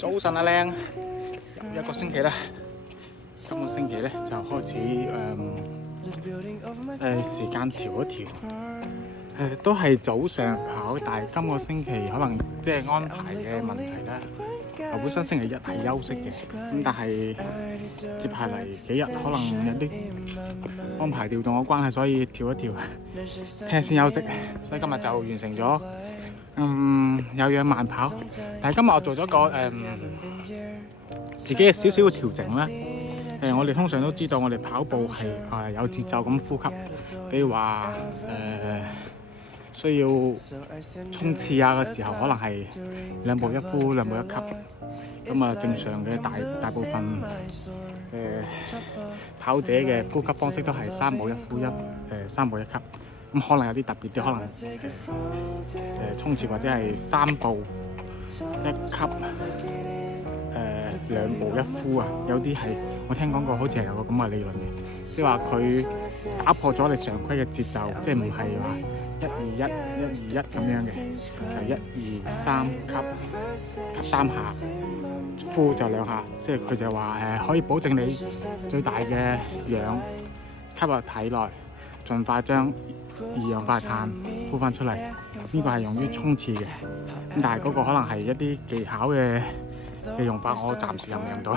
早晨啊靚，又一個星期啦。今個星期咧就開始時間調一調，都係早上跑，但係今個星期可能即係安排嘅問題啦。我本身星期一係休息嘅，咁但係接下嚟幾日可能有啲安排調動嘅關係，所以調一調，聽日先休息。所以今日就完成咗有氧慢跑，但係今日我做咗個自己嘅少少嘅調整啦。我哋通常都知道我哋跑步係有節奏咁呼吸，比如話需要衝刺嘅時候，可能係兩步一呼兩步一吸。咁啊，正常嘅大部分跑者嘅呼吸方式都係三步一呼三步一吸。咁可能有啲特別啲，可能衝刺或者係三步一吸，兩步一呼啊。有啲係我聽講過，好似係有個咁嘅理論嘅，即係話佢打破咗你常規嘅節奏，即係唔係話121咁樣嘅，就1、2、3吸3下，呼就2下，即係佢就話可以保證你最大嘅氧吸入體內，盡快將二氧化碳呼翻出嚟。呢個係用於衝刺嘅，咁但係嗰個可能係一啲技巧嘅用法，我暫時用唔到。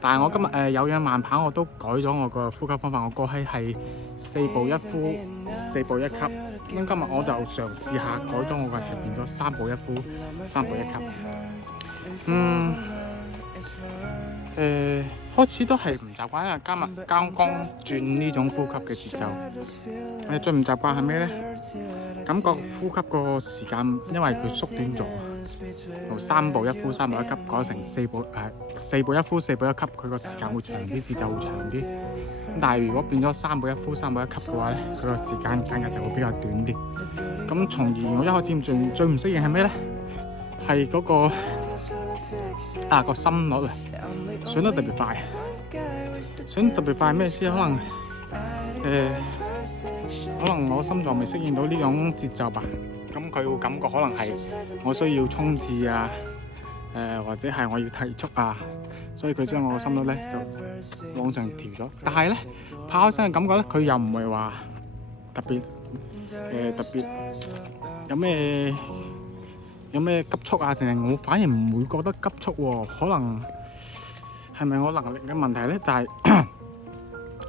但係我今日有氧慢跑，我都改咗我個呼吸方法。我過去係4步一呼4步一吸，咁今日我就嘗試下改咗我個係變咗3步一呼3步一吸。開始都係唔習慣，因為今日剛剛轉呢種呼吸嘅節奏。最唔習慣係咩呢？感覺呼吸個時間，因為佢縮短咗，由3步一呼3步一吸改成4步一呼4步一吸，佢個時間會長啲，節奏會長啲。但係如果變咗3步一呼3步一吸嘅話咧，佢個時間間隔就會比較短啲。咁從而我一開始最唔適應係咩呢？係嗰個心率上得特別快，上得特別快咩意思？可能我心臟未適應到呢種節奏吧。咁佢會感覺可能係我需要衝刺啊，或者係我要提速啊，所以佢將我個心率咧就往上調咗。但係咧跑起身嘅感覺咧，佢又唔係話特別有咩急促啊，成日我反而唔會覺得急促喎。可能係咪我能力嘅問題咧？就係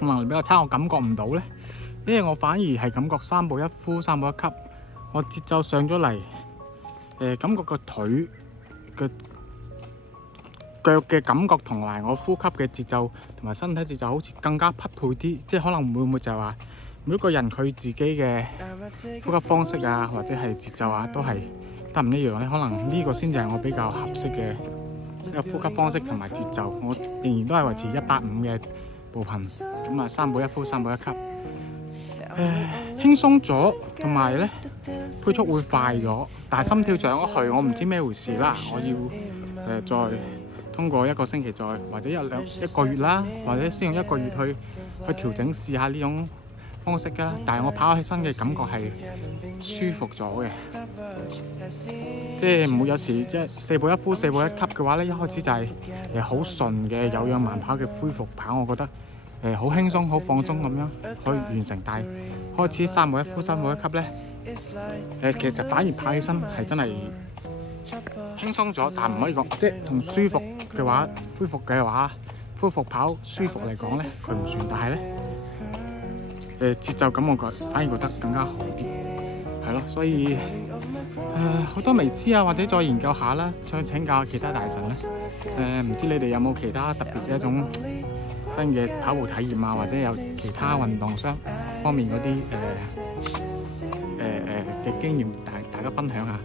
我能力比較差，我感覺唔到咧。因為我反而係感覺3步一呼3步一吸，我節奏上咗嚟，感覺個腿嘅腳嘅感覺同埋我呼吸嘅節奏同埋身體節奏好似更加匹配啲。即係可能會唔會就係話每一個人佢自己嘅呼吸方式啊，或者係節奏啊，都係得唔一樣咧。可能呢個先至係我比較合適嘅一個呼吸方式同埋節奏。我仍然都係維持185嘅步頻，咁啊3步一呼3步一吸。輕鬆咗，同埋咧配速會快咗，但係心跳上咗去，我唔知咩回事啦。我要再通過1個星期再或者一個月啦，或者先用1個月去調整試下呢種方式㗎。但係我跑起身嘅感覺係舒服咗嘅，即係唔會有時即係4步一呼4步一吸嘅話咧，一開始就係好順嘅有氧慢跑嘅恢復跑，我覺得好輕鬆好放鬆咁樣可以完成。但係開始3步一呼3步一吸咧，其實反而跑起身係真係輕鬆咗，但唔可以講即係同舒服嘅話恢復跑舒服嚟講咧，佢唔算。但係咧節奏感我反而覺得更加好啲，係咯。所以好多未知啊，或者再研究下啦，想請教其他大神啦。唔知你哋有冇其他特別嘅一種新嘅跑步體驗啊，或者有其他運動方面嗰啲嘅經驗，大家分享下。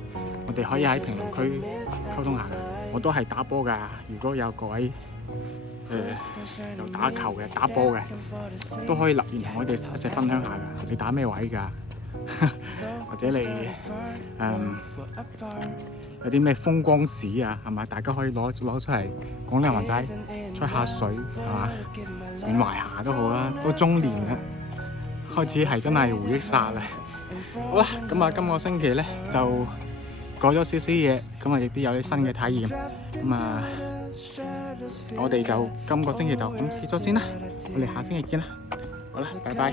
我哋可以喺評論區溝通下。我都係打波㗎，如果有各位有打球嘅、打波嘅，都可以留言同我哋一齊分享下㗎。你打咩位㗎？或者你有啲咩風光史啊，係嘛？大家可以攞出嚟講兩話齋，吹下水係嘛？緬懷下都好啦，都中年啦，開始係真係回憶殺啦。好啦，咁啊，今個星期咧就改咗少少嘢，咁啊亦都有啲新嘅體驗。咁啊，我哋就今個星期就咁結束先啦，我哋下星期見啦，好啦，拜拜。